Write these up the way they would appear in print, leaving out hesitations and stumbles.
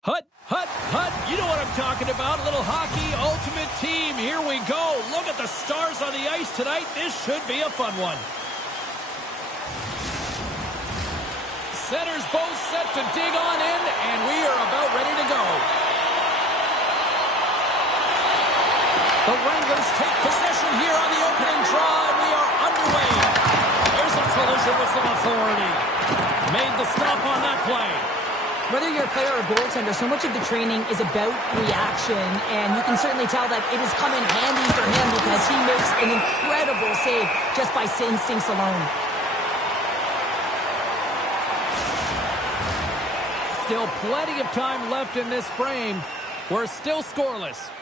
Hut, hut, hut. You know what I'm talking about. A little hockey ultimate team. Here we go. Look at the stars on the ice tonight. This should be a fun one. Centers both set to dig on in, and we are about ready to go. The Wranglers take possession here on the opening draw, and we are underway. There's a collision with some authority. Made the stop on that play. Whether you're a player or goaltender, so much of the training is about reaction, and you can certainly tell that it has come in handy for him because he makes an incredible save just by instincts alone. Still plenty of time left in this frame. We're still scoreless.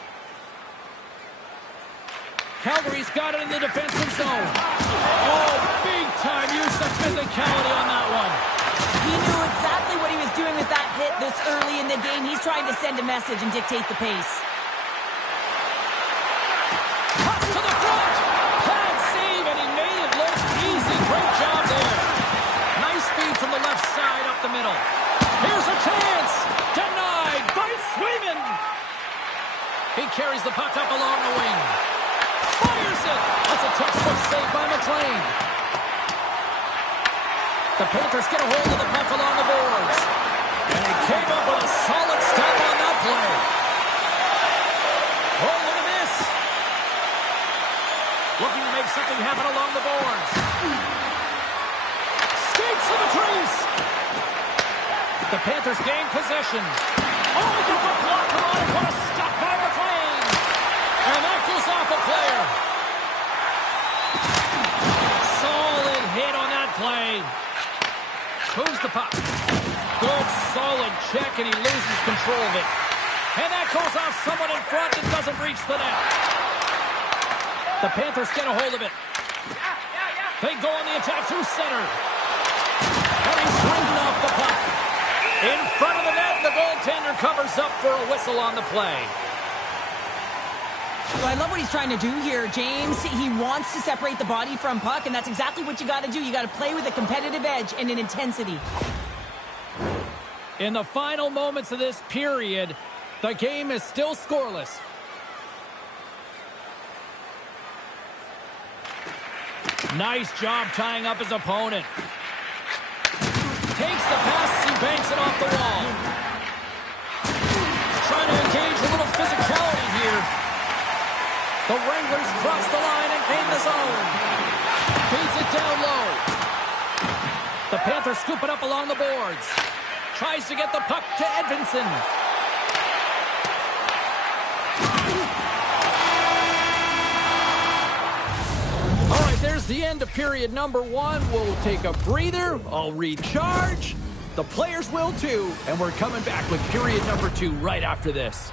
Calgary's got it in the defensive zone. Oh, big-time use of physicality on that one. He knew exactly what he was doing with that hit this early in the game. He's trying to send a message and dictate the pace. Pass to the front. Pad save, and he made it look easy. Great job there. Nice feed from the left side up the middle. Here's a chance. Denied by Swayman. He carries the puck up along the wing. Fires it. That's a textbook save by McLean. The Panthers get a hold of the puck along the boards. And he came up with a solid stop on that play. Oh, look at this. Looking to make something happen along the boards. Skates to the crease. The Panthers gain possession. Oh, he gets a blocker on it. What a stop by McLean. And that goes off a player. Solid hit on that play. Moves the puck. Good, solid check, and he loses control of it. And that goes off someone in front and doesn't reach the net. The Panthers get a hold of it. They go on the attack through center. And he's swinging off the puck. In front of the net, the goaltender covers up for a whistle on the play. Well, I love what he's trying to do here, James. He wants to separate the body from puck, and that's exactly what you got to do. You got to play with a competitive edge and an intensity. In the final moments of this period, the game is still scoreless. Nice job tying up his opponent. Takes the pass as he banks it off the wall. Trying to engage a little physicality here. The Wranglers cross the line and gain the zone. Feeds it down low. The Panthers scoop it up along the boards. Tries to get the puck to Edvinsson. All right, there's the end of period number 1. We'll take a breather. I'll recharge. The players will too. And we're coming back with period number 2 right after this.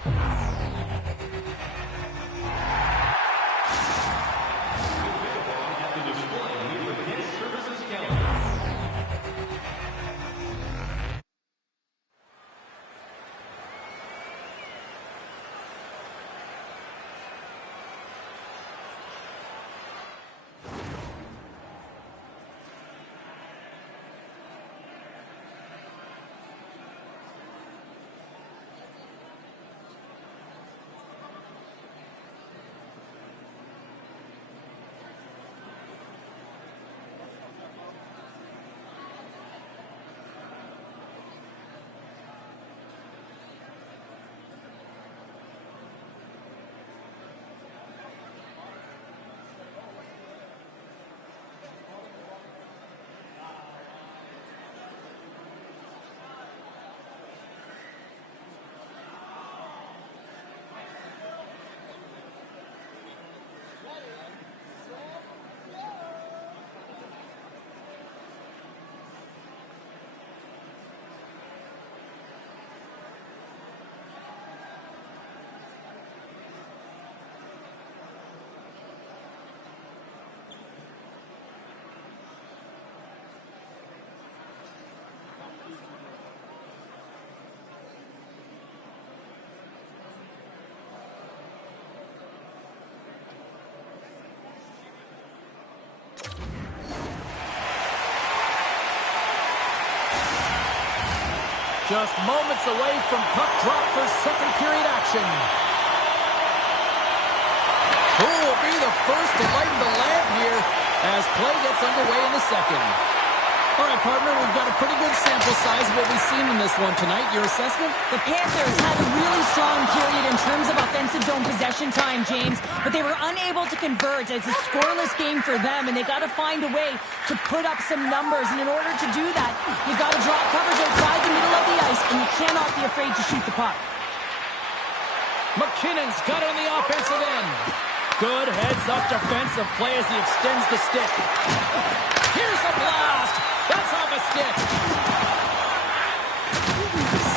Just moments away from puck drop for second period action. Who will be the first to light the lamp here as play gets underway in the second? All right, partner, we've got a pretty good sample size of what we've seen in this one tonight. Your assessment? The Panthers had a really strong period in terms of offensive zone possession time, James, but they were unable to convert. It's a scoreless game for them, and they got to find a way to put up some numbers. And in order to do that, you've got to drop coverage outside the middle of the ice, and you cannot be afraid to shoot the puck. McKinnon's got it on the offensive end. Good heads-up defensive play as he extends the stick. Here's a blast. That's off a stick.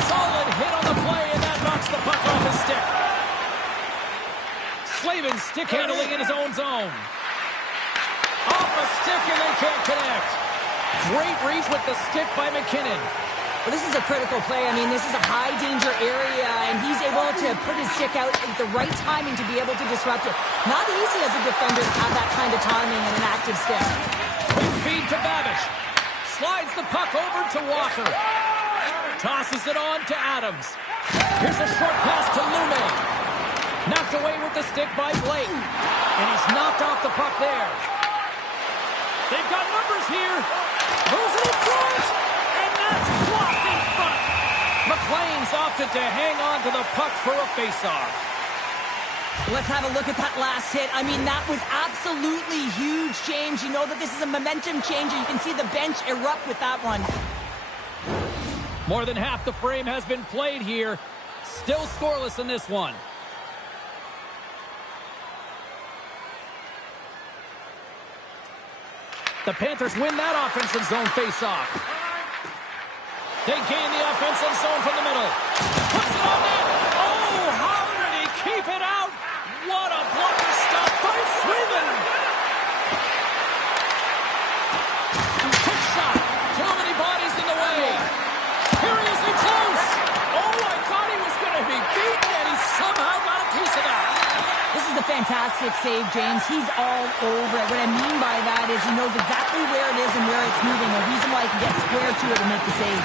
Solid hit on the play, and that knocks the puck off his stick. Slavin's stick handling in his own zone. Off a stick, and they can't connect. Great reach with the stick by McKinnon. Well, this is a critical play. I mean, this is a high-danger area, and he's able to put his stick out at the right timing to be able to disrupt it. Not easy as a defender to have that kind of timing and an active stick. Quick feed to Babish. Slides the puck over to Walker. Tosses it on to Adams. Here's a short pass to Lume. Knocked away with the stick by Blake. And he's knocked off the puck there. They've got numbers here. Moves it in front. And that's blocked in front. McLean's opted to hang on to the puck for a face-off. Let's have a look at that last hit. I mean, that was absolutely huge, James. You know that this is a momentum changer. You can see the bench erupt with that one. More than half the frame has been played here. Still scoreless in this one. The Panthers win that offensive zone face-off. They gain the offensive zone from the middle. Puts it on net. Oh, how did he keep it out? What a blocker stop by Sweden. fantastic save, James. He's all over it. What I mean by that is he knows exactly where it is and where it's moving. A reason why he can get square to it and make the save.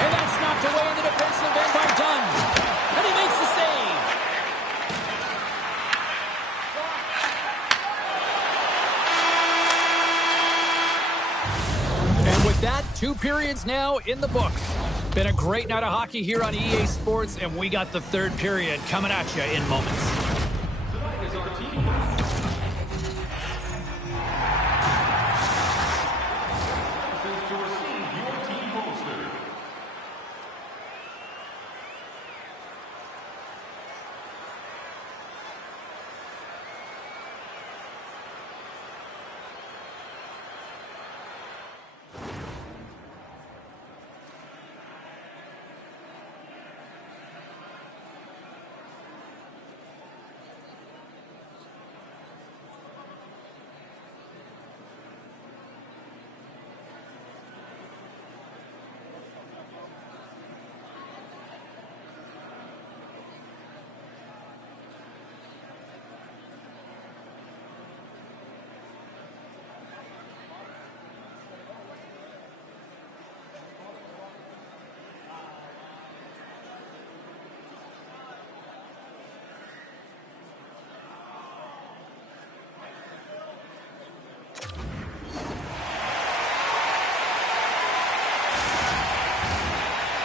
And that's knocked away in the defensive end by Dunn. And he makes the save. And with that, 2 periods now in the books. Been a great night of hockey here on EA Sports, and we got the 3rd period coming at you in moments. Tonight is our team. To receive your team poster.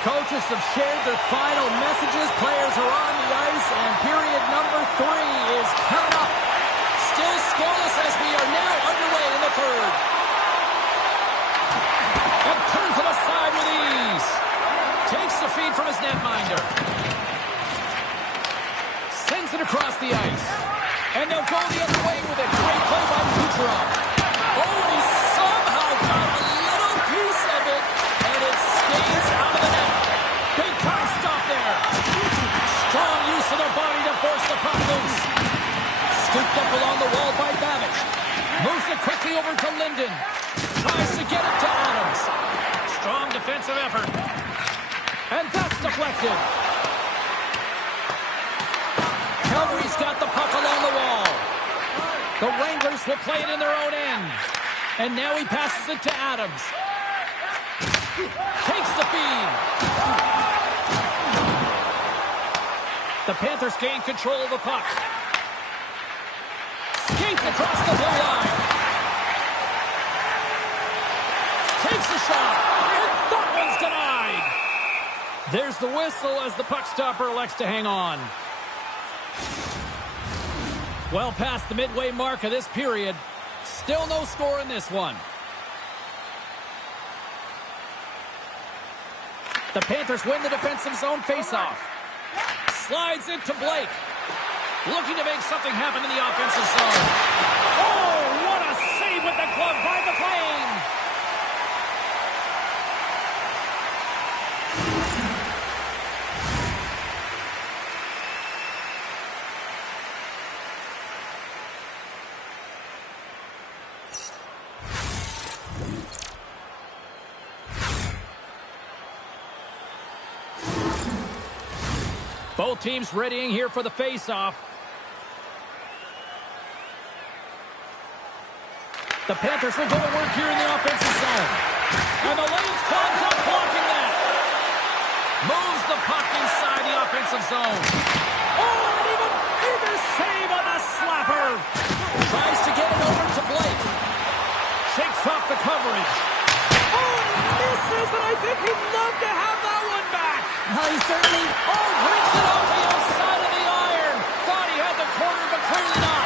Coaches have shared their final messages. Players are on the ice, and period number 3 is coming up. Still scoreless as we are now underway in the 3rd. And turns it aside with ease. Takes the feed from his netminder. Sends it across the ice. And they'll go the other way with it. Great play by Kucherov. Oh, and he somehow got a little piece of it, and it stays out of the net. Big time stop there. Strong use of the body to force the puck loose. Scooped up along the wall by Babbage. Moves it quickly over to Linden. Tries to get it to Adams. Strong defensive effort. And that's deflected. Calgary's got the puck along the wall. The Wranglers will play it in their own end. And now he passes it to Adams. Takes the feed. The Panthers gain control of the puck. Skates across the blue line. Takes a shot. And that one's denied. There's the whistle as the puck stopper elects to hang on. Well past the midway mark of this period. Still no score in this one. The Panthers win the defensive zone faceoff. Slides into Blake. Looking to make something happen in the offensive zone. Oh, what a save with the glove by the Flame. Both teams readying here for the face-off. The Panthers will go to work here in the offensive zone. And the lane's clogged up, blocking that. Moves the puck inside the offensive zone. Oh, and even bigger save on the slapper. Tries to get it over to Blake. Shakes off the coverage. Oh, and he misses, and I think he'd love to have that one back. Well, he certainly... Oh, brings it off the outside of the iron. Thought he had the corner, but clearly not.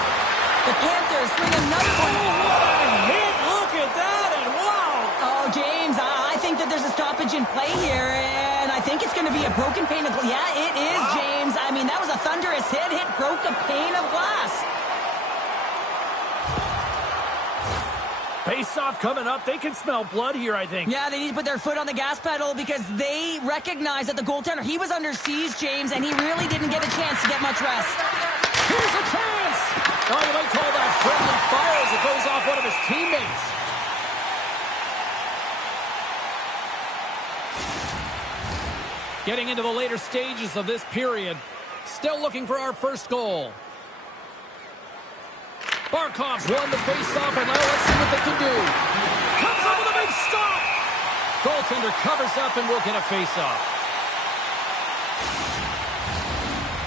The Panthers bring another one. Oh, what a hit. Look at that, and wow. Oh, James, I think that there's a stoppage in play here, and I think it's going to be a broken pane of glass. Yeah, it is, James. I mean, that was a thunderous hit. It broke a pane of glass. Face-off coming up. They can smell blood here, I think. Yeah, they need to put their foot on the gas pedal because they recognize that the goaltender, he was under siege, James, and he really didn't get a chance to get much rest. Here's a chance. Oh, you might call that friendly fire as it goes off one of his teammates. Getting into the later stages of this period. Still looking for our first goal. Barkov's won the face-off, and now let's see what they can do. Comes up with a big stop. Goaltender covers up and will get a face-off.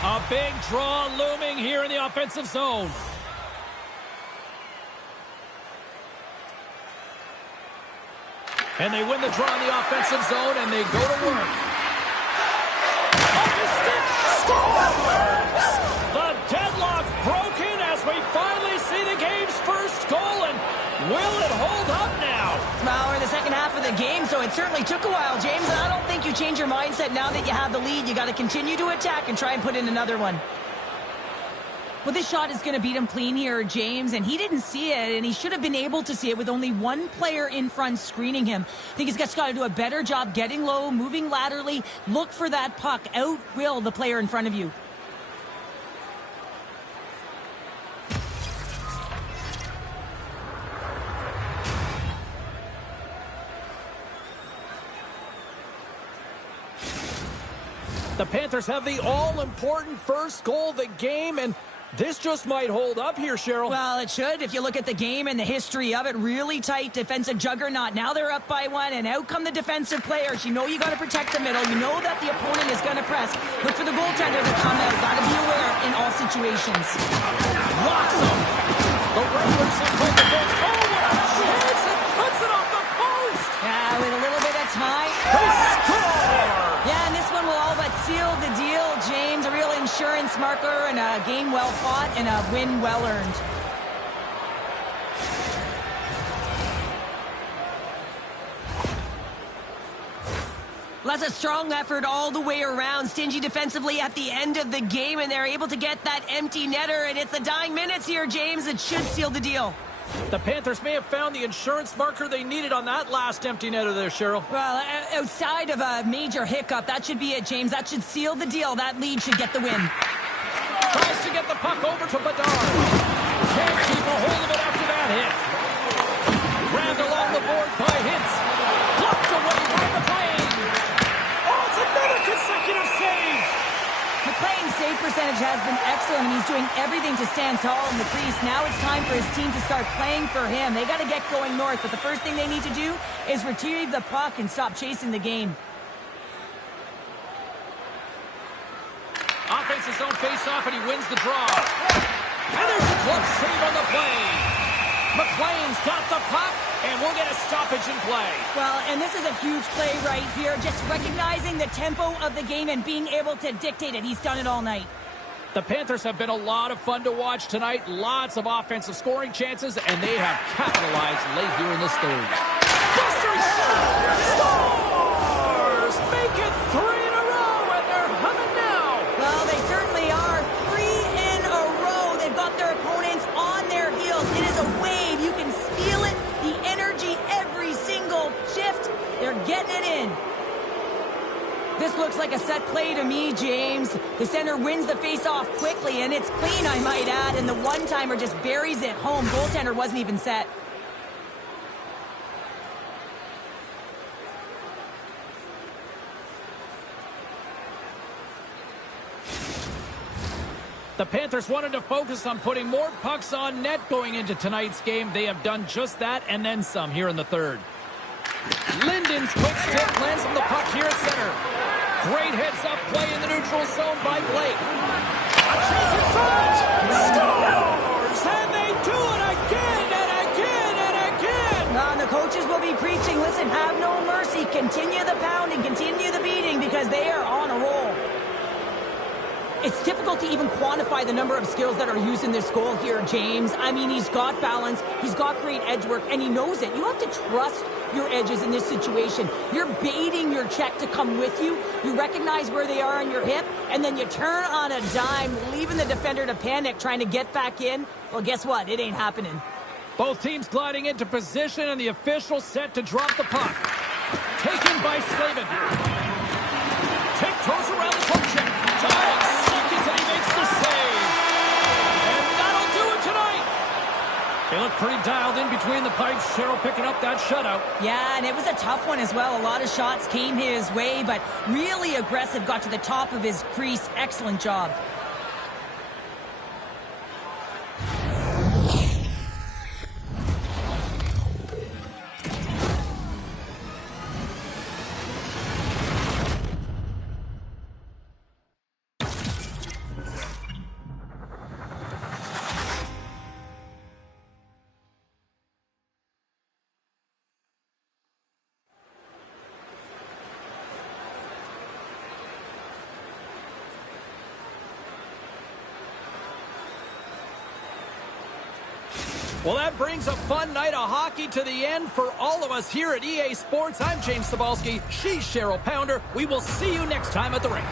A big draw looming here in the offensive zone. And they win the draw in the offensive zone, and they go to work. Off his stick, scores! The deadlock broken as we finally see the game's first goal, and will it hold up now? Well, we're in the second half of the game, so it certainly took a while, James, and I don't think you change your mindset now that you have the lead. You got to continue to attack and try and put in another one. Well, this shot is going to beat him clean here, James, and he didn't see it, and he should have been able to see it with only one player in front screening him. I think he's just got to do a better job getting low, moving laterally, look for that puck, outwill the player in front of you. The Panthers have the all-important first goal of the game, and this just might hold up here, Cheryl. Well, it should. If you look at the game and the history of it, really tight defensive juggernaut. Now they're up by one, and out come the defensive players. You know you got to protect the middle. You know that the opponent is going to press. Look for the goaltender to come out. Got to be aware in all situations. Locks him. The Raiders have played the bench. Oh, what a chance! It puts it off the post! Yeah, with a little bit of time. They score! Yeah, and this one will all but seal the deal, James. A real insurance marker and a game well fought and a win well earned. Well, that's a strong effort all the way around. Stingy defensively at the end of the game, and they're able to get that empty netter, and it's the dying minutes here, James. It should seal the deal. The Panthers may have found the insurance marker they needed on that last empty netter there, Cheryl. Well, outside of a major hiccup, that should be it, James. That should seal the deal. That lead should get the win. Tries to get the puck over to Bedard. Can't keep a hold of it after that hit. Grabbed along the boards by Hintz. Blocked away by McLean. Oh, it's another consecutive save. McLean's save percentage has been excellent, and he's doing everything to stand tall in the crease. Now it's time for his team to start playing for him. They got to get going north, but the first thing they need to do is retrieve the puck and stop chasing the game. Offensive zone face-off, and he wins the draw. And there's a glove save on the play. McLean's got the puck, and we'll get a stoppage in play. Well, and this is a huge play right here. Just recognizing the tempo of the game and being able to dictate it. He's done it all night. The Panthers have been a lot of fun to watch tonight. Lots of offensive scoring chances, and they have capitalized late here in this third. Buster shot! Scores! Make it 3 in a row, and they're humming now. Well, they certainly are. 3 in a row. They've got their opponents on their heels. It is a wave. You can feel it. The energy every single shift. They're getting it in. This looks like a set play to me, James. The center wins the face-off quickly, and it's clean, I might add, and the one-timer just buries it home. Goaltender wasn't even set. The Panthers wanted to focus on putting more pucks on net going into tonight's game. They have done just that and then some here in the third. Linden's quick stick lands on the puck here at center. Great heads-up play in the neutral zone by Blake. A chase in front! Scores! And they do it again and again and again! And the coaches will be preaching, listen, have no mercy. Continue the pounding, continue the beating, because they are on a roll. It's difficult to even quantify the number of skills that are used in this goal here, James. I mean, he's got balance, he's got great edge work, and he knows it. You have to trust your edges in this situation. You're baiting your check to come with you. You recognize where they are on your hip, and then you turn on a dime, leaving the defender to panic, trying to get back in. Well, guess what? It ain't happening. Both teams gliding into position, and the official set to drop the puck. Taken by Slavin. Tiptoes around the poke. Giant seconds, and he makes the save. And that'll do it tonight. They look pretty dialed in between the pipes. Cheryl picking up that shutout. Yeah, and it was a tough one as well. A lot of shots came his way, but really aggressive. Got to the top of his crease. Excellent job. Well, that brings a fun night of hockey to the end for all of us here at EA Sports. I'm James Cebulski. She's Cheryl Pounder. We will see you next time at the rink.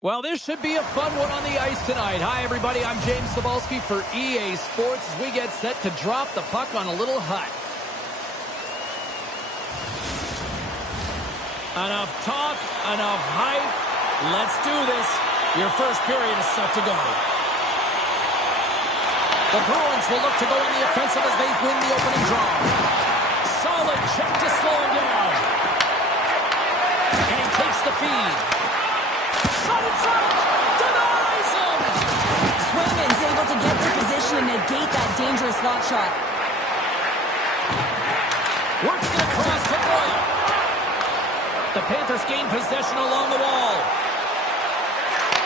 Well, this should be a fun one on the ice tonight. Hi, everybody. I'm James Cebulski for EA Sports as we get set to drop the puck on a little hut. Enough talk, enough hype. Let's do this. Your first period is set to go. The Bruins will look to go on the offensive as they win the opening draw. Solid check to slow him down. And he takes the feed. Shot in front! Denies him! Swayman's able to get to position and negate that dangerous slot shot. Works it across to Boyle. The Panthers gain possession along the wall.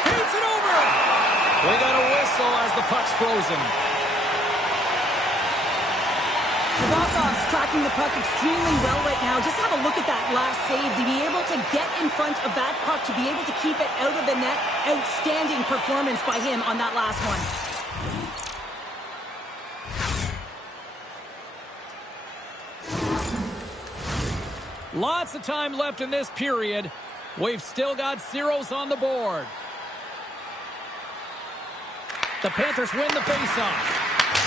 Feeds it over! We got a whistle as the puck's frozen. The Bostov's tracking the puck extremely well right now. Just have a look at that last save. To be able to get in front of that puck, to be able to keep it out of the net. Outstanding performance by him on that last one. Lots of time left in this period. We've still got zeros on the board. The Panthers win the faceoff.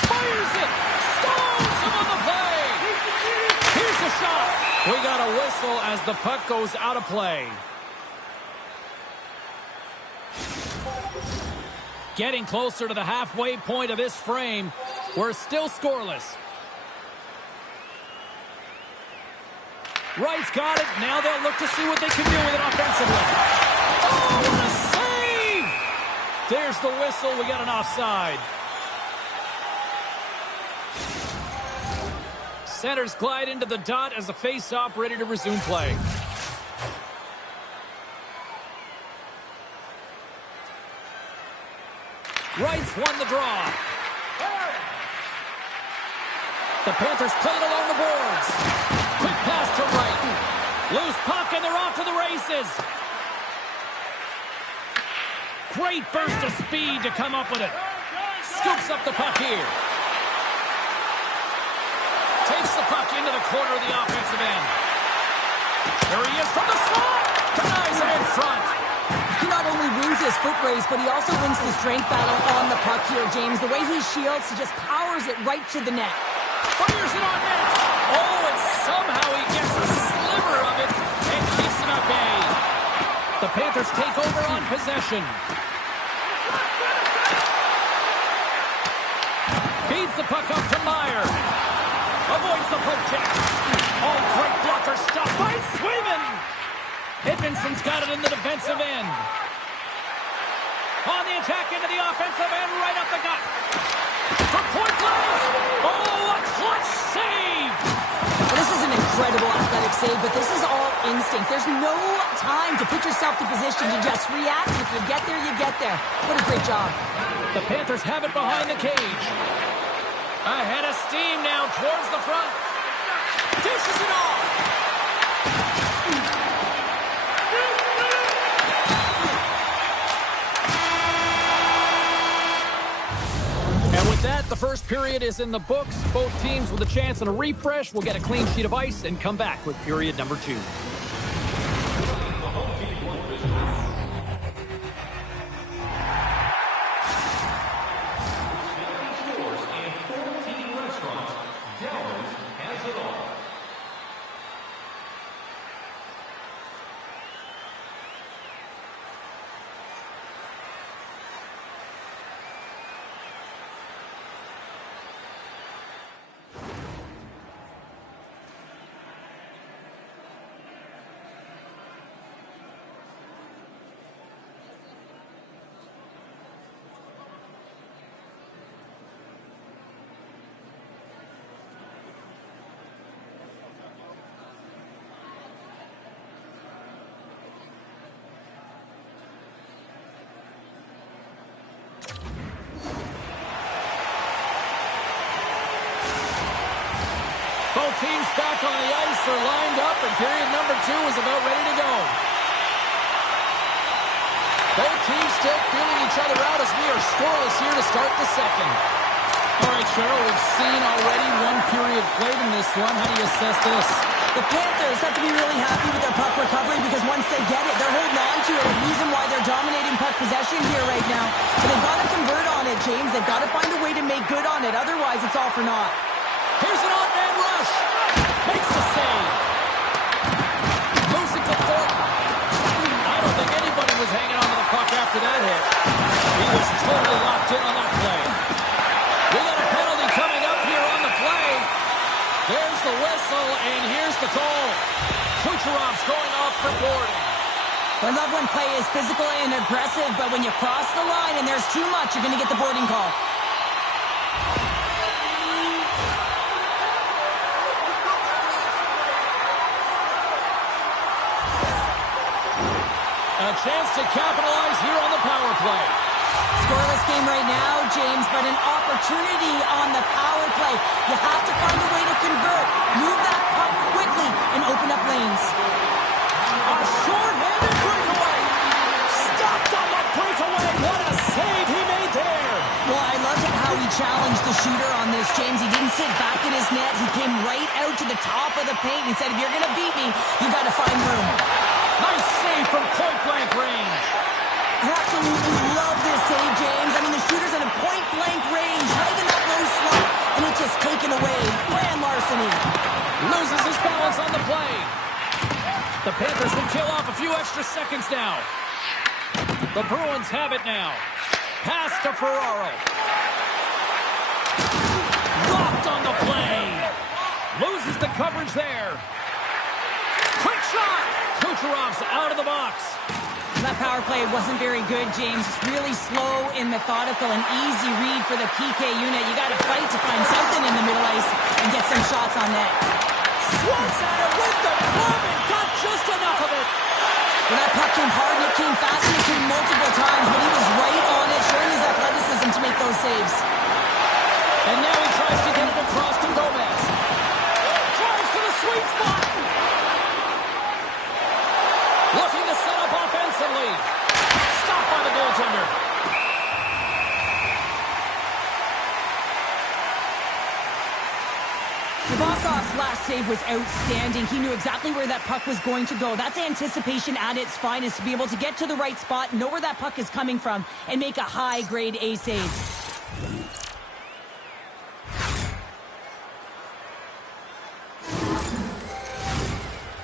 Fires it! Stones him on the play! Here's a shot! We got a whistle as the puck goes out of play. Getting closer to the halfway point of this frame. We're still scoreless. Wright's got it. Now they'll look to see what they can do with it offensively. Oh, what a save! There's the whistle. We got an offside. Centers glide into the dot as the face-off ready to resume play. Wright's won the draw. The Panthers play it along the boards. Quick pass to Wright. Loose puck and they're off to the races. Great burst of speed to come up with it. Scoops up the puck here. Takes the puck into the corner of the offensive end. There he is from the slot. Denies him in front. He not only wins his foot race, but he also wins the strength battle on the puck here, James. The way he shields, he just powers it right to the net. Fires it on net. Oh, and somehow he gets a sliver of it and keeps him at bay. The Panthers take over on possession. Feeds the puck up to Meyer. Avoids the poke check. Oh, great blocker stop by Swayman. Edmondson's got it in the defensive end. On the attack into the offensive end, right up the gut. For point blank. Oh, a clutch save. This is an incredible athletic save, but this is all instinct. There's no time to put yourself to position to just react. If you get there, you get there. What a great job. The Panthers have it behind the cage. Ahead of steam now towards the front. Dishes it off. And with that, the first period is in the books. Both teams with a chance and a refresh will get a clean sheet of ice and come back with period number 2. Both teams back on the ice are lined up, and period number 2 is about ready to go. Both teams still feeling each other out as we are scoreless here to start the second. All right, Cheryl, we've seen already one period played in this one. How do you assess this? The Panthers have to be really happy with their puck recovery because once they get it, they're holding on to it. The reason why they're dominating puck possession here right now. But they've got to convert on it, James. They've got to find a way to make good on it. Otherwise, it's all for naught. Here's an on-man rush. Makes the save. Moves it to Thornton. I don't think anybody was hanging on to the puck after that hit. He was totally locked in on that play. We got a penalty coming up here on the play. There's the whistle, and here's the call. Kucherov's going off for boarding. I love when play is physical and aggressive, but when you cross the line and there's too much, you're going to get the boarding call. A chance to capitalize here on the power play. Scoreless game right now, James, but an opportunity on the power play. You have to find a way to convert. Move that puck quickly and open up lanes. A short-handed breakaway. Stopped on the breakaway. What a save he made there. Well, I loved how he challenged the shooter on this, James. He didn't sit back in his net. He came right out to the top of the paint. He said, if you're going to beat me, you got to find room. Nice save from point-blank range. I absolutely love this save, James. I mean, the shooter's in a point-blank range, right in that low slot, and it's just taken away. Grand larceny. Loses his balance on the play. The Panthers will kill off a few extra seconds now. The Bruins have it now. Pass to Ferraro. Locked on the play. Loses the coverage there. Quick shot. Kucherov's out of the box. That power play wasn't very good, James. Just really slow and methodical, an easy read for the PK unit. You got to fight to find something in the middle ice and get some shots on net. Swats at it with the glove and got just enough of it. When that puck came hard, it came fast, and it came multiple times, but he was right on it, showing his athleticism to make those saves. And now he tries to get it across to Gomez. Drives to the sweet spot. Looking to set up offensively. Stopped by the goaltender. Nabokhov's last save was outstanding. He knew exactly where that puck was going to go. That's anticipation at its finest, to be able to get to the right spot, know where that puck is coming from, and make a high-grade A save.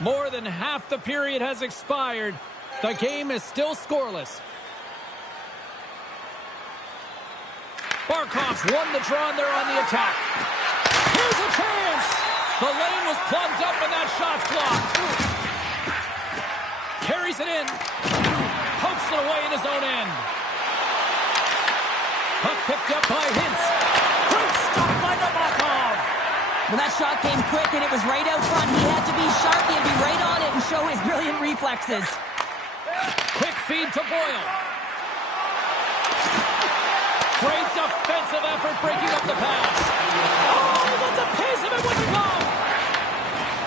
More than half the period has expired. The game is still scoreless. Barkov's won the draw and they're on the attack. Here's a chance! The lane was plugged up and that shot's blocked. Carries it in. Pokes it away in his own end. Puck picked up by Hintz. Great stop by Nabokov. Well, that shot came quick, and it was right out front. He had to be sharp. He had to be right on it and show his brilliant reflexes. Quick feed to Boyle. Great defensive effort breaking up the pass. Oh, he wants a piece of it with the glove.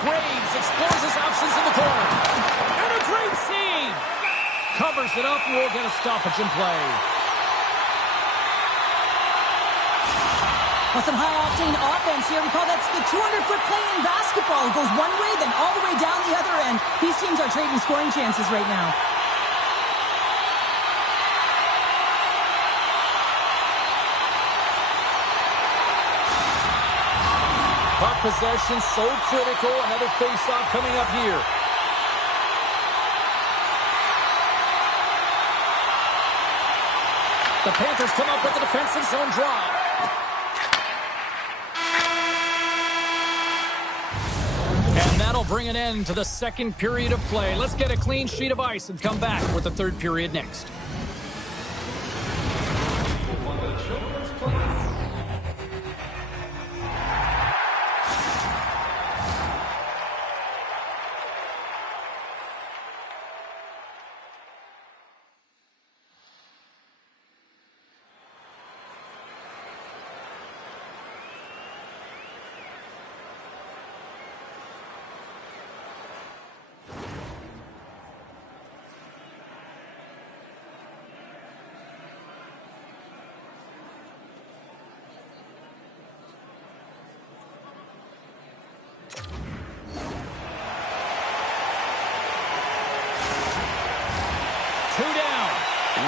Graves explores his options in the corner. And a great save. Covers it up and will get a stoppage in play. Well, some high-octane offense here. We call that the 200-foot play in basketball. It goes one way, then all the way down the other end. These teams are trading scoring chances right now. Puck possession so critical. Another face-off coming up here. The Panthers come up with a defensive zone draw. And that'll bring an end to the second period of play. Let's get a clean sheet of ice and come back with the third period next.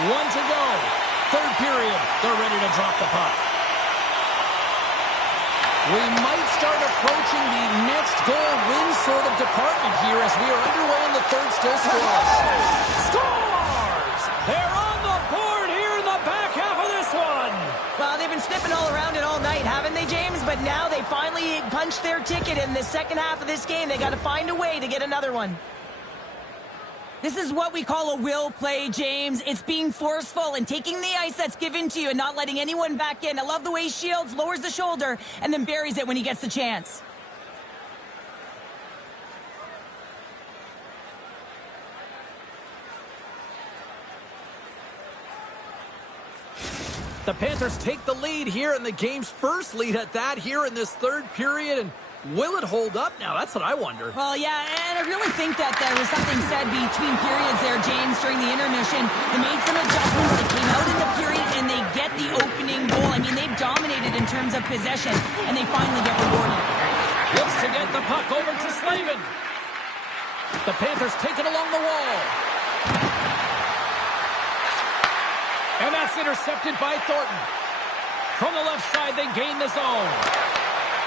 One to go. Third period. They're ready to drop the puck. We might start approaching the next goal win sort of department here as we are underway in the third, still scoreless. Scores! They're on the board here in the back half of this one. Well, they've been sniffing all around it all night, haven't they, James? But now they finally punched their ticket in the second half of this game. They got to find a way to get another one. This is what we call a will play, James. It's being forceful and taking the ice that's given to you and not letting anyone back in. I love the way Shields lowers the shoulder and then buries it when he gets the chance. The Panthers take the lead here, and the game's first lead at that here in this third period. And will it hold up now? That's what I wonder. Well, yeah, and I really think that there was something said between periods there, James, during the intermission. They made some adjustments. They came out in the period, and they get the opening goal. I mean, they've dominated in terms of possession, and they finally get rewarded. Looks to get the puck over to Slavin. The Panthers take it along the wall. And that's intercepted by Thornton. From the left side, they gain the zone.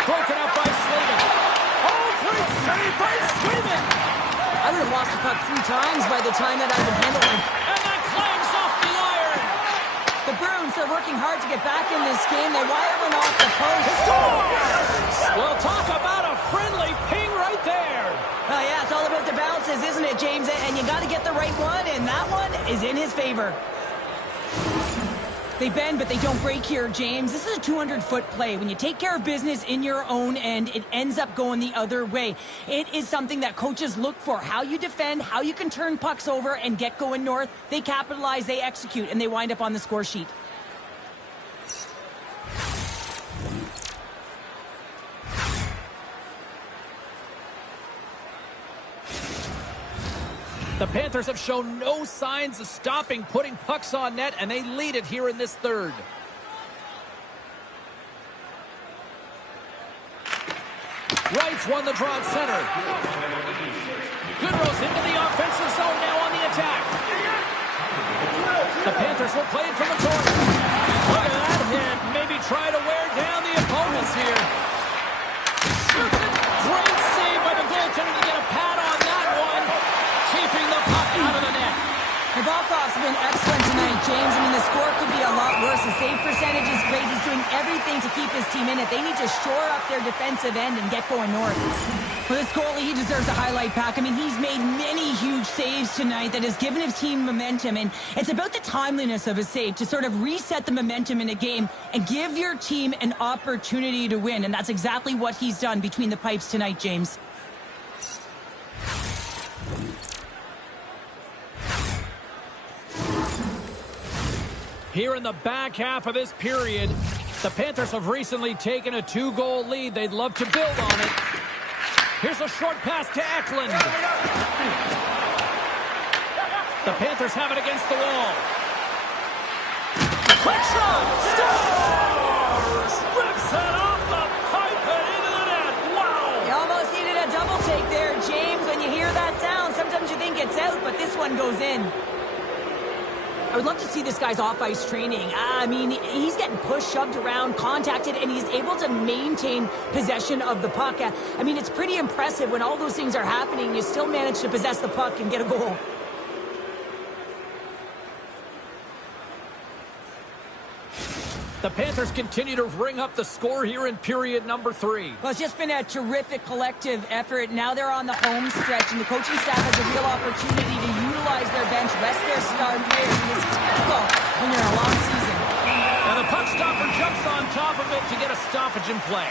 Broken up by Slavin. Oh, great save by Slavin! I would have lost the puck 3 times by the time that I would handle it. And that clangs off the iron! The Bruins are working hard to get back in this game. They wire one off the post. Well, talk about a friendly ping right there. Oh, yeah, it's all about the bounces, isn't it, James? And you got to get the right one, and that one is in his favor. They bend, but they don't break here, James. This is a 200-foot play. When you take care of business in your own end, it ends up going the other way. It is something that coaches look for. How you defend, how you can turn pucks over and get going north. They capitalize, they execute, and they wind up on the score sheet. The Panthers have shown no signs of stopping putting pucks on net, and they lead it here in this third. Wright's won the draw at center. Goodrow's into the offensive zone now on the attack. The Panthers will play it from the corner. Look at that hit. Maybe try to wear down the opponents here. Shoots it. Great save by the goaltender to get a pad on that one. Keeping the puck out of the net. Nabokov's been excellent tonight, James. I mean, the score could be a lot worse. The save percentage is great. He's doing everything to keep his team in it. They need to shore up their defensive end and get going north. For this goalie, he deserves a highlight pack. I mean, he's made many huge saves tonight that has given his team momentum. And it's about the timeliness of a save to sort of reset the momentum in a game and give your team an opportunity to win. And that's exactly what he's done between the pipes tonight, James. Here in the back half of this period, the Panthers have recently taken a 2-goal lead. They'd love to build on it. Here's a short pass to Eklund. The Panthers have it against the wall. Quick shot! Scores! Rips it off the pipe and into the net. Wow! You almost needed a double take there, James. When you hear that sound, sometimes you think it's out, but this one goes in. I would love to see this guy's off-ice training. I mean, he's getting pushed, shoved around, contacted, and he's able to maintain possession of the puck. I mean, it's pretty impressive when all those things are happening. You still manage to possess the puck and get a goal. The Panthers continue to ring up the score here in period number 3. Well, it's just been a terrific collective effort. Now they're on the home stretch, and the coaching staff has a real opportunity to utilize their bench, rest their star players. And this is critical when you're in a long season. And the puck stopper jumps on top of it to get a stoppage in play.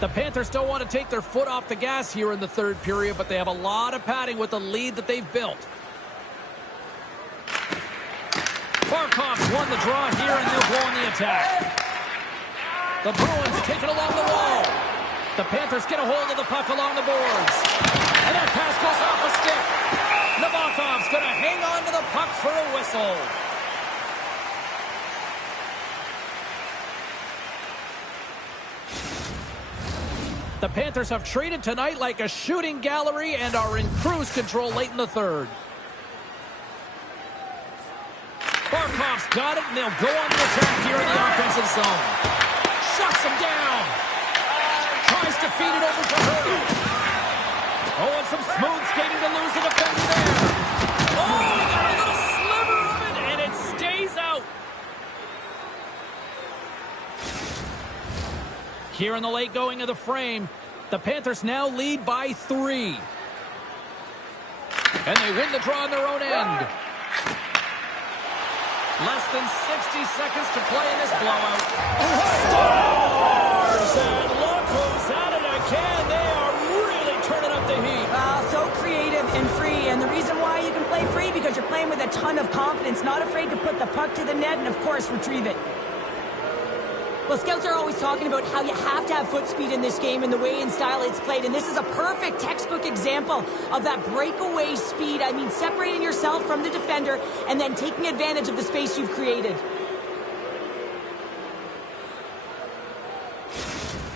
The Panthers don't want to take their foot off the gas here in the third period, but they have a lot of padding with the lead that they've built. Barkov's won the draw here, and they'll go on the attack. The Bruins take it along the wall. The Panthers get a hold of the puck along the boards. And that pass goes off a stick. Nabokov's going to hang on to the puck for a whistle. The Panthers have treated tonight like a shooting gallery and are in cruise control late in the third. Barkov's got it, and they'll go on the attack here in the offensive zone. Shuts him down. Tries to feed it over to Hurley. Oh, and some smooth skating to lose the defender there. Oh, he got a little sliver of it, and it stays out. Here in the late going of the frame, the Panthers now lead by 3. And they win the draw on their own end. Less than 60 seconds to play in this blowout. Stars! And look who's at it again. They are really turning up the heat. So creative and free. And the reason why you can play free, because you're playing with a ton of confidence, not afraid to put the puck to the net and, of course, retrieve it. Well, scouts are always talking about how you have to have foot speed in this game and the way and style it's played. And this is a perfect textbook example of that breakaway speed. I mean, separating yourself from the defender and then taking advantage of the space you've created.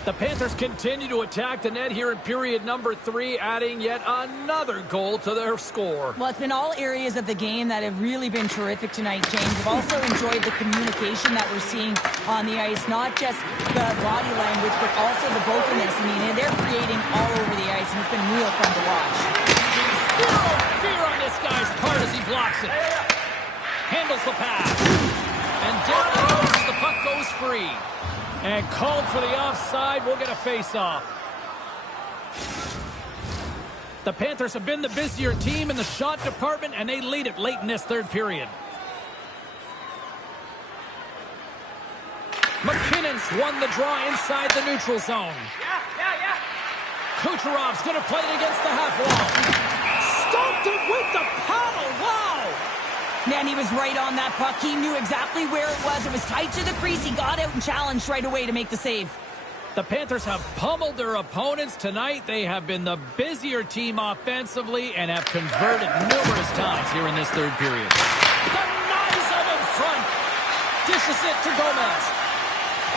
The Panthers continue to attack the net here in period number 3, adding yet another goal to their score. Well, it's been all areas of the game that have really been terrific tonight, James. We've also enjoyed the communication that we're seeing on the ice, not just the body language, but also the vocalness. I mean, they're creating all over the ice, and it's been real fun to watch. Zero fear on this guy's part as he blocks it. Handles the pass. And down it goes as the puck goes free. And called for the offside. We'll get a face-off. The Panthers have been the busier team in the shot department, and they lead it late in this third period. McKinnon's won the draw inside the neutral zone. Kucherov's going to play it against the half wall. Stopped it with the paddle. Wow! Man, he was right on that puck. He knew exactly where it was. It was tight to the crease. He got out and challenged right away to make the save. The Panthers have pummeled their opponents tonight. They have been the busier team offensively and have converted numerous times here in this third period. Denies him in front. Dishes it to Gomez.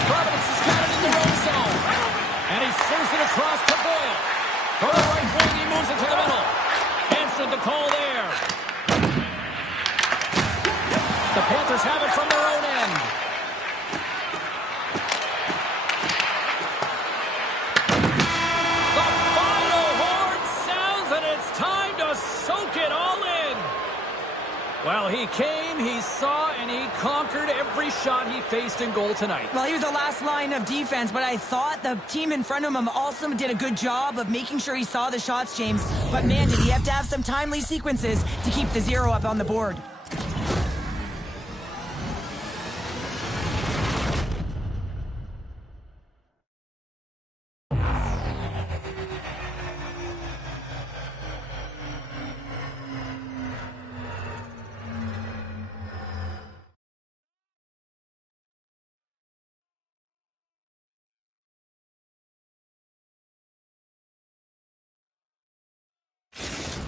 Providence has got it in their own zone. And he serves it across to Boyle. From the right wing, he moves it to the middle. Answered the call there. The Panthers have it from their own end. The final horn sounds, and it's time to soak it all in. Well, he came, he saw, and he conquered every shot he faced in goal tonight. Well, he was the last line of defense, but I thought the team in front of him also did a good job of making sure he saw the shots, James. But man, did he have to have some timely sequences to keep the 0 up on the board.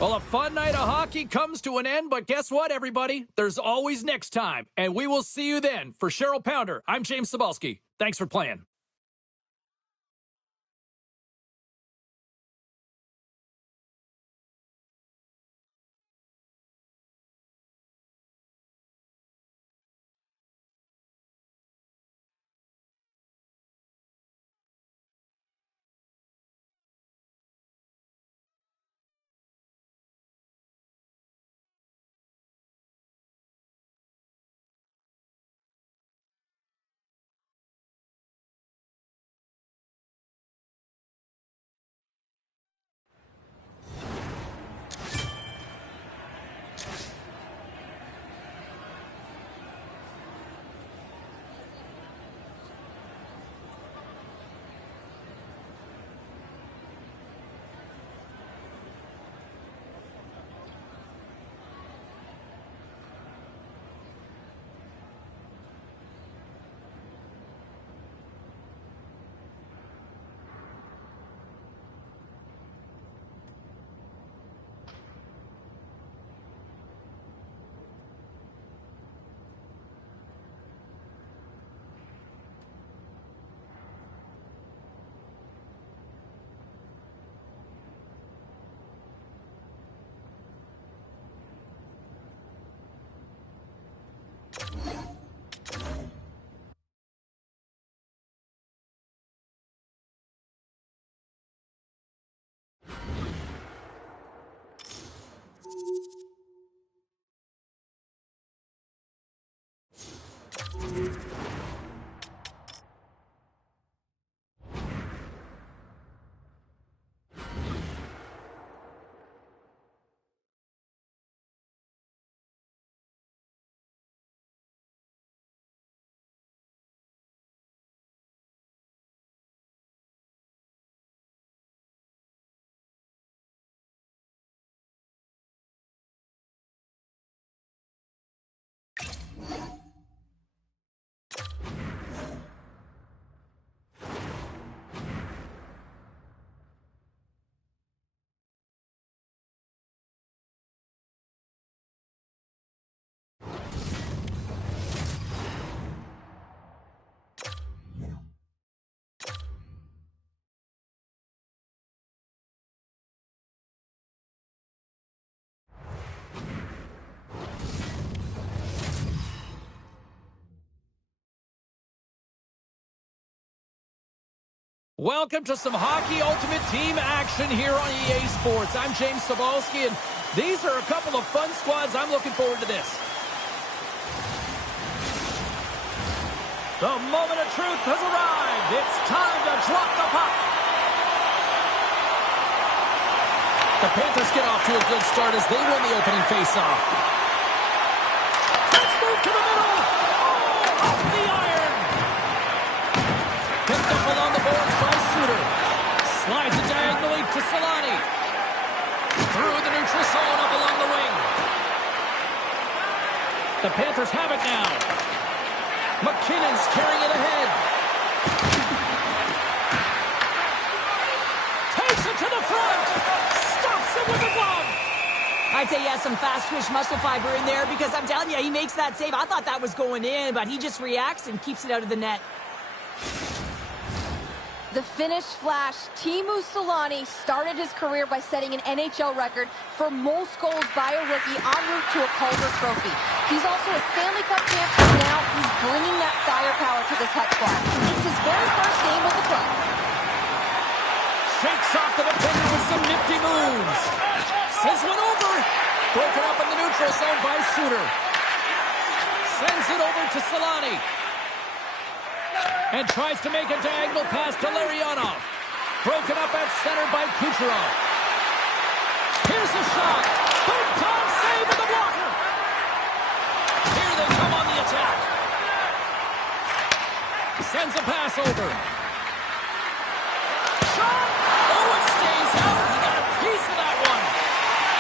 Well, a fun night of hockey comes to an end, but guess what, everybody? There's always next time, and we will see you then. For Cheryl Pounder, I'm James Cebulski. Thanks for playing. Welcome to some Hockey Ultimate Team action here on EA Sports. I'm James Cebulski, and These are a couple of fun squads. I'm looking forward to this. The moment of truth has arrived. It's time to drop the puck. The Panthers get off to a good start as they win the opening faceoff. Let's move to the middle. Oh, off the iron. Picked up along the boards by Suter. Slides it diagonally to Solani. Through the neutral zone up along the wing. The Panthers have it now. McKinnon's carrying it ahead. Takes it to the front. Stops it with a glove. I'd say he has some fast twitch muscle fiber in there because I'm telling you, he makes that save. I thought that was going in, but he just reacts and keeps it out of the net. The Finnish Flash, Teemu Solani, started his career by setting an NHL record for most goals by a rookie en route to a Calder Trophy. He's also a Stanley Cup champ, and now he's bringing that firepower to this Hut squad. It's his very first game with the club. Shakes off the defender with some nifty moves. Sends one over. Broken up in the neutral zone by Suter. Sends it over to Solani. And tries to make a diagonal pass to Larionov. Broken up at center by Kucherov. Here's the shot. Big time save with the blocker. Here they come on the attack. Sends a pass over. Shot. Oh, it stays out. He got a piece of that one.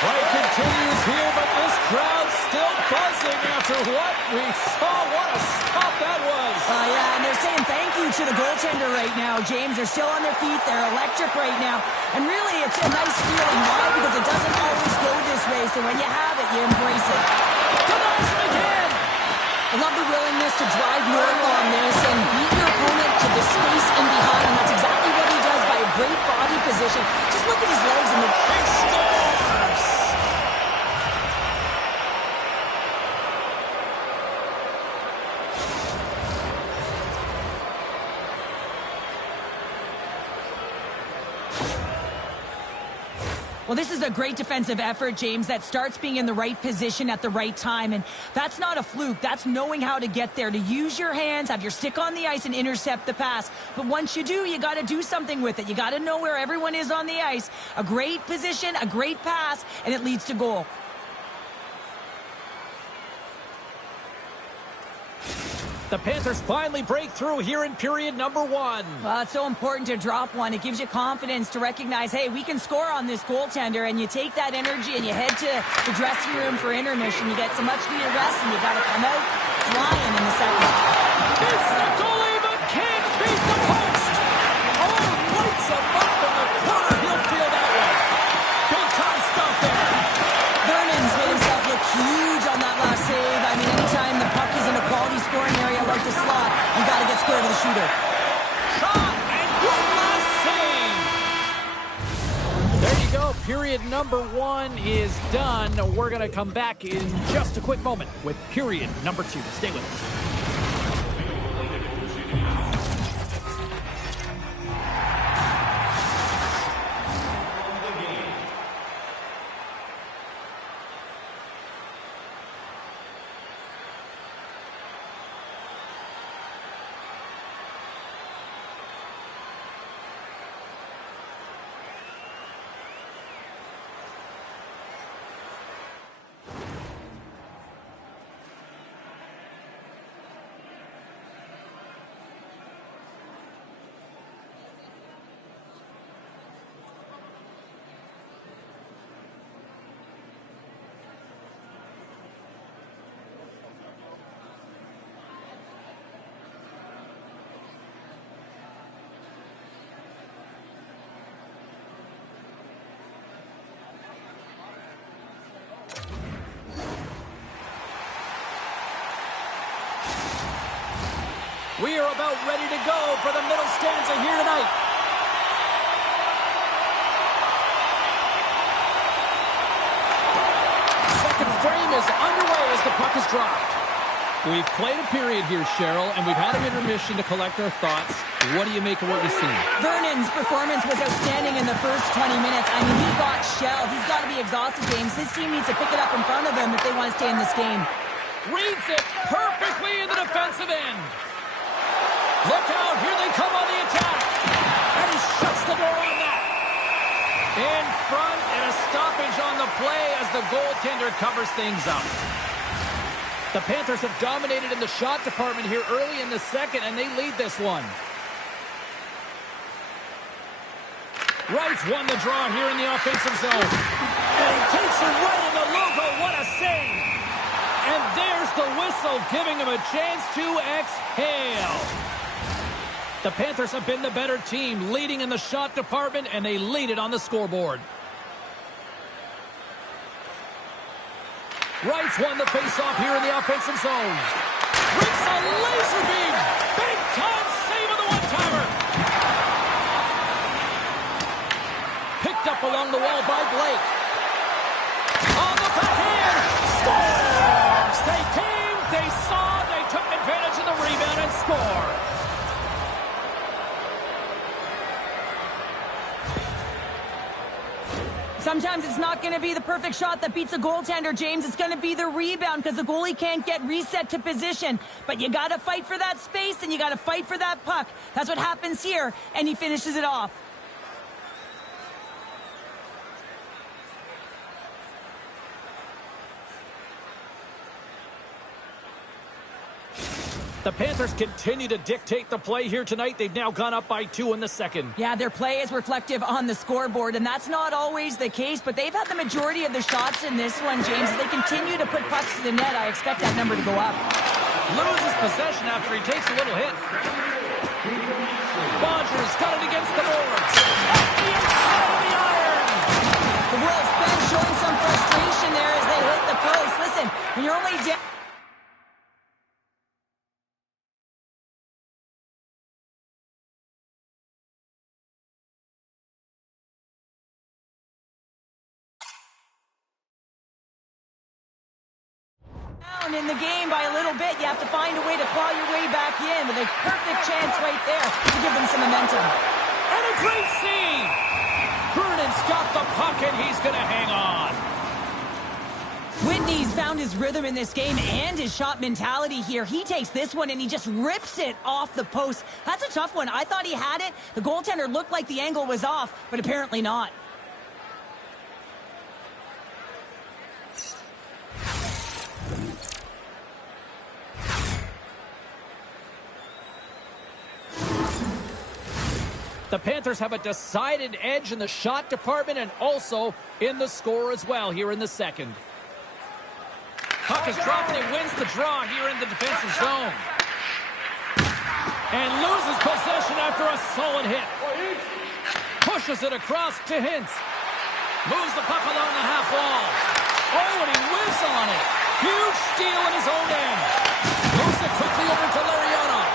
Play continues here, but this crowd's still buzzing after what we saw. What a stop that was. Yeah, and they're saying thank you to the goaltender right now, James. They're still on their feet. They're electric right now. And really, it's a nice feeling. Why? Because it doesn't always go this way. So when you have it, you embrace it. Denies him again. I love the willingness to drive north on this and beat your opponent to the space in behind. And that's exactly what he does by a great body position. Just look at his legs and the big scores. Well, this is a great defensive effort, James, that starts being in the right position at the right time. And that's not a fluke. That's knowing how to get there, to use your hands, have your stick on the ice, and intercept the pass. But once you do, you got to do something with it. You got to know where everyone is on the ice. A great position, a great pass, and it leads to goal. The Panthers finally break through here in period number 1. Well, it's so important to drop one. It gives you confidence to recognize, hey, we can score on this goaltender, and you take that energy and you head to the dressing room for intermission. You get some much-needed rest, and you got to come out flying in the second. It's the goalie, but can't beat the post. Oh, lights him up in the corner. He'll feel that one. Big time stop there. Vernon's made himself look huge on that last save. I mean, anytime the puck is in a quality scoring area like the slot, you got to get square to the shooter. Shot, and one last save. There you go. Period number 1 is done. We're going to come back in just a quick moment with period number 2. Stay with us. We are about ready to go for the middle stanza here tonight. Second frame is underway as the puck is dropped. We've played a period here, Cheryl, and we've had an intermission to collect our thoughts. What do you make of what you've seen? Vernon's performance was outstanding in the first 20 minutes. I mean, he got shelled. He's got to be exhausted, James. His team needs to pick it up in front of him if they want to stay in this game. Reads it perfectly in the defensive end. Look out, here they come on the attack. And he shuts the door on that. In front, and a stoppage on the play as the goaltender covers things up. The Panthers have dominated in the shot department here early in the second, and they lead this one. Wright's won the draw here in the offensive zone. And he takes it right in the logo. What a save. And there's the whistle, giving him a chance to exhale. The Panthers have been the better team, leading in the shot department, and they lead it on the scoreboard. Wright's won the faceoff here in the offensive zone. Rips a laser beam. Big time save of the one-timer. Picked up along the wall by Blake. On the backhand. Scores! They came, they saw, they took advantage of the rebound and scored. Sometimes it's not going to be the perfect shot that beats a goaltender, James. It's going to be the rebound because the goalie can't get reset to position. But you got to fight for that space and you got to fight for that puck. That's what happens here, and he finishes it off. The Panthers continue to dictate the play here tonight. They've now gone up by 2 in the second. Yeah, their play is reflective on the scoreboard, and that's not always the case, but they've had the majority of the shots in this one, James. As they continue to put pucks to the net, I expect that number to go up. Loses possession after he takes a little hit. Bonger's got it against the boards. Off the inside of the iron. The Wolves bench showing some frustration there as they hit the post. Listen, when you're only down... in the game by a little bit, you have to find a way to claw your way back in with a perfect chance right there to give them some momentum. And a great save! Vernon's got the puck and he's going to hang on. Whitney's found his rhythm in this game and his shot mentality here. He takes this one and he just rips it off the post. That's a tough one. I thought he had it. The goaltender looked like the angle was off, but apparently not. The Panthers have a decided edge in the shot department and also in the score as well here in the second. Puck is dropped and he wins the draw here in the defensive zone. And loses possession after a solid hit. Pushes it across to Hintz. Moves the puck along the half wall. Oh, and he whiffs on it. Huge steal in his own end. Moves it quickly over to Larionov.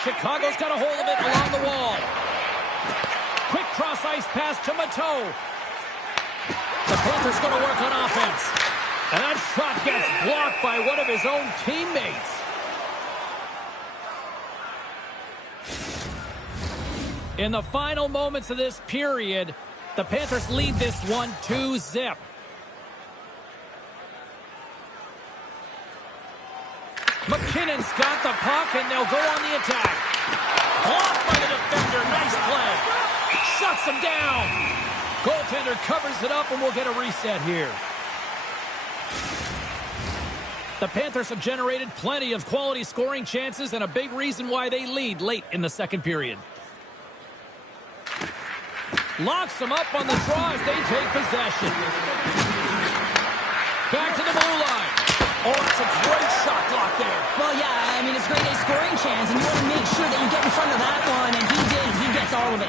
Chicago's got a hold of it along the wall. Quick cross-ice pass to Mateau. The Panthers going to work on offense. And that shot gets blocked by one of his own teammates. In the final moments of this period, the Panthers lead this one 2-0. McKinnon's got the puck, and they'll go on the attack. Blocked by the defender. Nice play. Shuts him down. Goaltender covers it up, and we'll get a reset here. The Panthers have generated plenty of quality scoring chances, and a big reason why they lead late in the second period. Locks them up on the draw as they take possession. Back to the blue line. Oh, that's a great shot block there. Well, yeah, I mean, it's great a scoring chance, and you want to make sure that you get in front of that one, and he did. He gets all of it.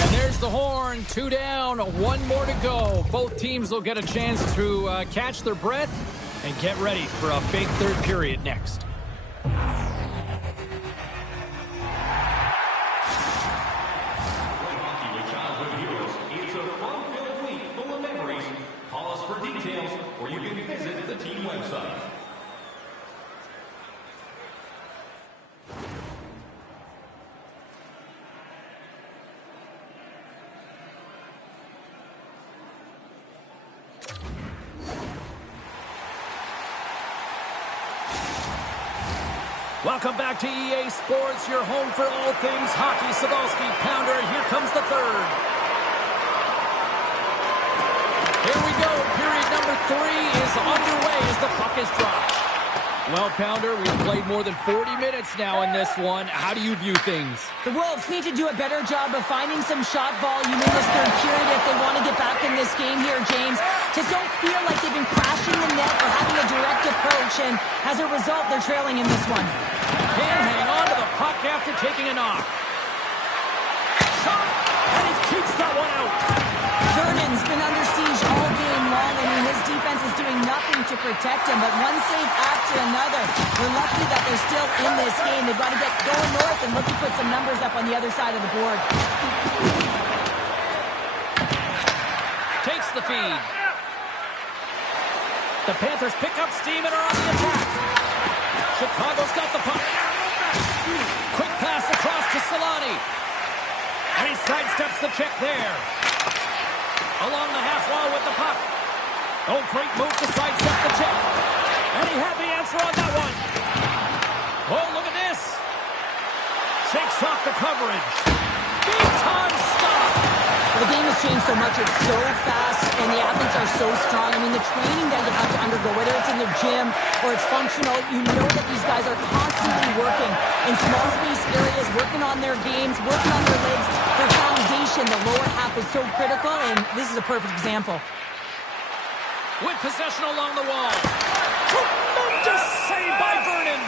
And there's the horn. 2 down, 1 more to go. Both teams will get a chance to catch their breath and get ready for a big third period next. Welcome back to EA Sports, your home for all things hockey. Sabalski, Pounder, here comes the third. Here we go. Period number 3 is underway as the puck is dropped. Well, Pounder, we've played more than 40 minutes now in this one. How do you view things? The Wolves need to do a better job of finding some shot volume in this third period if they want to get back in this game here, James. Just don't feel like they've been crashing the net or having a direct approach, and as a result, they're trailing in this one. Can't hang on to the puck after taking a knock. Shot, and he keeps that one out. Vernon's been under siege all game long. I mean, his defense is doing nothing to protect him, but one save after another. We're lucky that they're still in this game. They've got to get going north and look to put some numbers up on the other side of the board. Takes the feed. The Panthers pick up steam and are on the attack. Chicago's got the puck. Quick pass across to Solani. And he sidesteps the check there. Along the half wall with the puck. Oh, great move to sidestep the check. And he had the answer on that one. Oh, look at this. Shakes off the coverage. Big time stop. The game has changed so much. It's so fast, and the athletes are so strong. I mean, the training that you have to undergo, whether it's in the gym or it's functional, you know that these guys are constantly working in small space areas, working on their games, working on their legs. Their foundation, the lower half, is so critical, and this is a perfect example. With possession along the wall. Tremendous save by Vernon.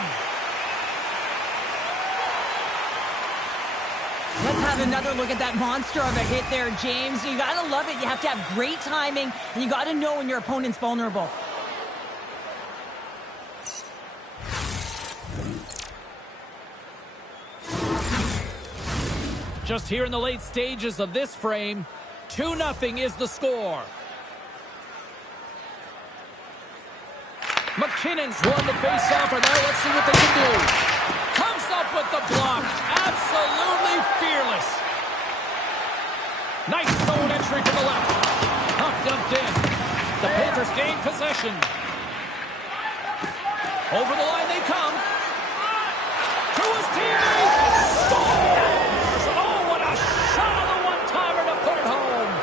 Let's have another look at that monster of a hit there, James. You got to love it. You have to have great timing, and you got to know when your opponent's vulnerable. Just here in the late stages of this frame, 2-0 is the score. McKinnon's won the face-off, and now let's see what they can do. Comes up with the block. Absolutely fearless. Nice zone entry from the left. Puck dumped in. The Panthers gain possession. Over the line they come. To his teammate. Scores! Oh, what a shot on the one-timer to put it home.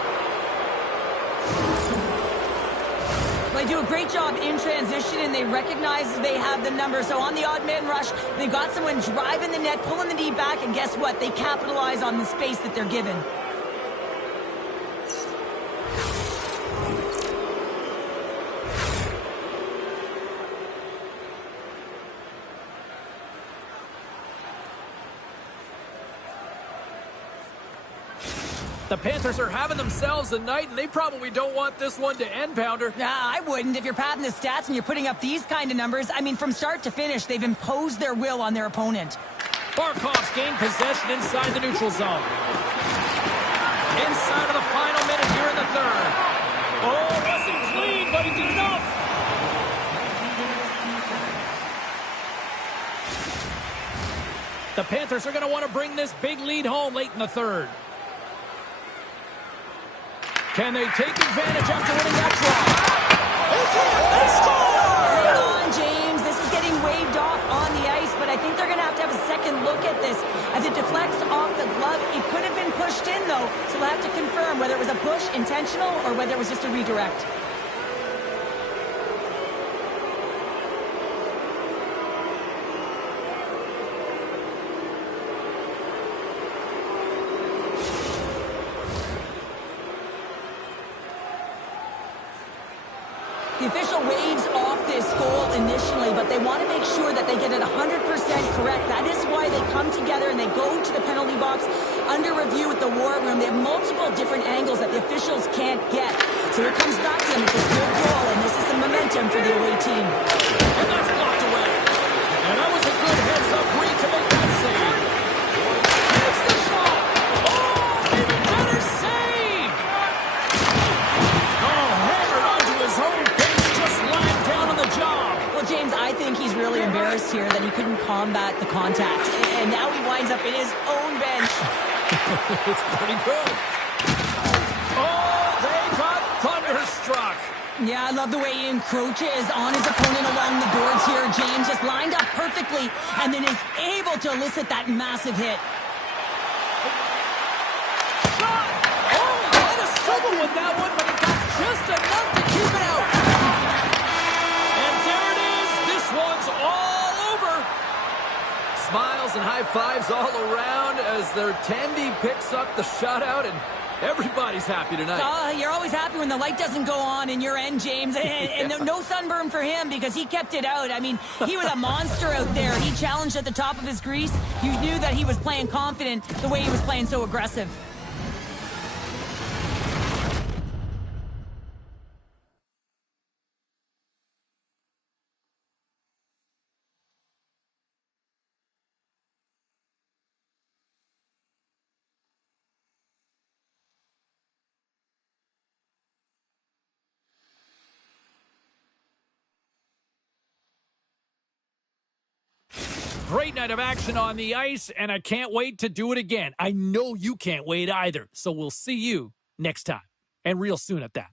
They do a great job in transition, and they recognize they have the number. So on the odd man rush, they've got someone driving the net, pulling the D back, and guess what? They capitalize on the space that they're given. The Panthers are having themselves a night, and they probably don't want this one to end, Pounder. Nah, I wouldn't. If you're padding the stats and you're putting up these kind of numbers, I mean, from start to finish, they've imposed their will on their opponent. Barkov's gained possession inside the neutral zone. Inside of the final minute here in the third. Oh, wasn't clean, but he did enough. The Panthers are going to want to bring this big lead home late in the third. Can they take advantage after winning that draw? It's it! They score! Right on, James. This is getting waved off on the ice, but I think they're going to have a second look at this. As it deflects off the glove, it could have been pushed in, though, so they'll have to confirm whether it was a push, intentional, or whether it was just a redirect. The official waves off this goal initially, but they want to make sure that they get it 100% correct. That is why they come together and they go to the penalty box under review with the war room. They have multiple different angles that the officials can't get. So it comes back to them. It's a good goal, and this is some momentum for the away team. And that's blocked away. And that was a good heads-up read to make that save. It's the shot. Oh, even better save. Oh, hammered onto his own base, just lying down on the job. Well, James, I think he's really embarrassed here that he couldn't combat the contact. And now he winds up in his own bench. It's pretty good. Oh, they got thunderstruck. Yeah, I love the way he encroaches on his opponent along the boards here. James just lined up perfectly and then is able to elicit that massive hit. Shot! Oh, he kind of struggled with that one, but he got just enough to keep it out. And there it is. This one's all over. Smiles and high fives all around as their Tandy picks up the shutout, and everybody's happy tonight. You're always happy when the light doesn't go on in your end, James. And no sunburn for him because he kept it out. I mean, he was a monster out there. He challenged at the top of his crease. You knew that he was playing confident the way he was playing so aggressive. Great night of action on the ice, and I can't wait to do it again. I know you can't wait either, so we'll see you next time, and real soon at that.